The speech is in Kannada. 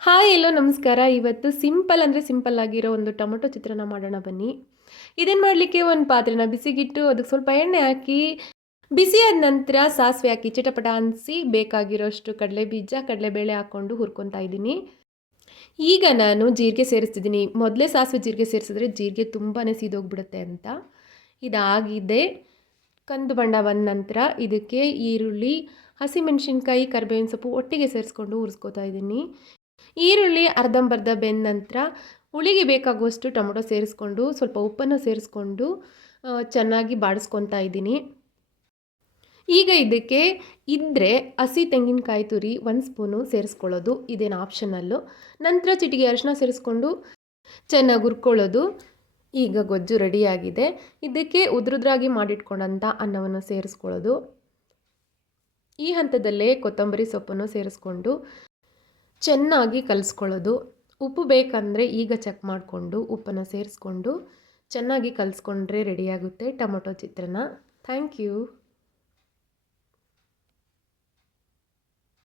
ಹಾಯ್ ಎಲ್ಲೋ ನಮಸ್ಕಾರ. ಇವತ್ತು ಸಿಂಪಲ್ ಅಂದರೆ ಸಿಂಪಲ್ ಆಗಿರೋ ಒಂದು ಟೊಮೊಟೊ ಚಿತ್ರಾನ್ನ ಮಾಡೋಣ ಬನ್ನಿ. ಇದನ್ನು ಮಾಡಲಿಕ್ಕೆ ಒಂದು ಪಾತ್ರೆನ ಬಿಸಿಗಿಟ್ಟು ಅದಕ್ಕೆ ಸ್ವಲ್ಪ ಎಣ್ಣೆ ಹಾಕಿ ಬಿಸಿಯಾದ ನಂತರ ಸಾಸಿವೆ ಹಾಕಿ ಚಿಟಪಟ ಅನಿಸಿ ಬೇಕಾಗಿರೋಷ್ಟು ಕಡಲೆಬೀಜ ಕಡಲೆಬೇಳೆ ಹಾಕ್ಕೊಂಡು ಹುರ್ಕೊತಾ ಇದ್ದೀನಿ. ಈಗ ನಾನು ಜೀರಿಗೆ ಸೇರಿಸ್ತಿದ್ದೀನಿ. ಮೊದಲೇ ಸಾಸಿವೆ ಜೀರಿಗೆ ಸೇರಿಸಿದ್ರೆ ಜೀರಿಗೆ ತುಂಬಾ ಸೀದೋಗ್ಬಿಡುತ್ತೆ ಅಂತ. ಇದಾಗಿದೆ. ಕಂದು ಬಣ್ಣ ಬಂದ ನಂತರ ಇದಕ್ಕೆ ಈರುಳ್ಳಿ, ಹಸಿಮೆಣಸಿನ್ಕಾಯಿ, ಕರಿಬೇವಿನ ಸೊಪ್ಪು ಒಟ್ಟಿಗೆ ಸೇರಿಸ್ಕೊಂಡು ಹುರಿಸ್ಕೊತಾ ಇದ್ದೀನಿ. ಈರುಳ್ಳಿ ಅರ್ಧಂಬರ್ಧ ಬೆಂದ ನಂತರ ಹುಳಿಗೆ ಬೇಕಾಗುವಷ್ಟು ಟೊಮೊಟೊ ಸೇರಿಸ್ಕೊಂಡು ಸ್ವಲ್ಪ ಉಪ್ಪನ್ನು ಸೇರಿಸ್ಕೊಂಡು ಚೆನ್ನಾಗಿ ಬಾಡಿಸ್ಕೊತಾ ಇದ್ದೀನಿ. ಈಗ ಇದಕ್ಕೆ ಇದ್ದರೆ ಹಸಿ ತೆಂಗಿನಕಾಯಿ ತುರಿ 1 ಸ್ಪೂನು ಸೇರಿಸ್ಕೊಳ್ಳೋದು, ಇದೇನು ಆಪ್ಷನಲ್ಲು. ನಂತರ ಚಿಟಿಕೆ ಅರಿಶಿನ ಸೇರಿಸ್ಕೊಂಡು ಚೆನ್ನಾಗಿ ಹುರ್ಕೊಳ್ಳೋದು. ಈಗ ಗೊಜ್ಜು ರೆಡಿಯಾಗಿದೆ. ಇದಕ್ಕೆ ಉದುರುದ್ರಾಗಿ ಮಾಡಿಟ್ಕೊಂಡಂಥ ಅನ್ನವನ್ನು ಸೇರಿಸ್ಕೊಳ್ಳೋದು. ಈ ಹಂತದಲ್ಲೇ ಕೊತ್ತಂಬರಿ ಸೊಪ್ಪನ್ನು ಸೇರಿಸ್ಕೊಂಡು ಚೆನ್ನಾಗಿ ಕಲಿಸ್ಕೊಳ್ಳೋದು. ಉಪ್ಪು ಬೇಕಂದರೆ ಈಗ ಚೆಕ್ ಮಾಡಿಕೊಂಡು ಉಪ್ಪನ್ನು ಸೇರಿಸ್ಕೊಂಡು ಚೆನ್ನಾಗಿ ಕಲಿಸ್ಕೊಂಡ್ರೆ ರೆಡಿಯಾಗುತ್ತೆ ಟೊಮೊಟೊ ಚಿತ್ರಾನ್ನ. Thank you.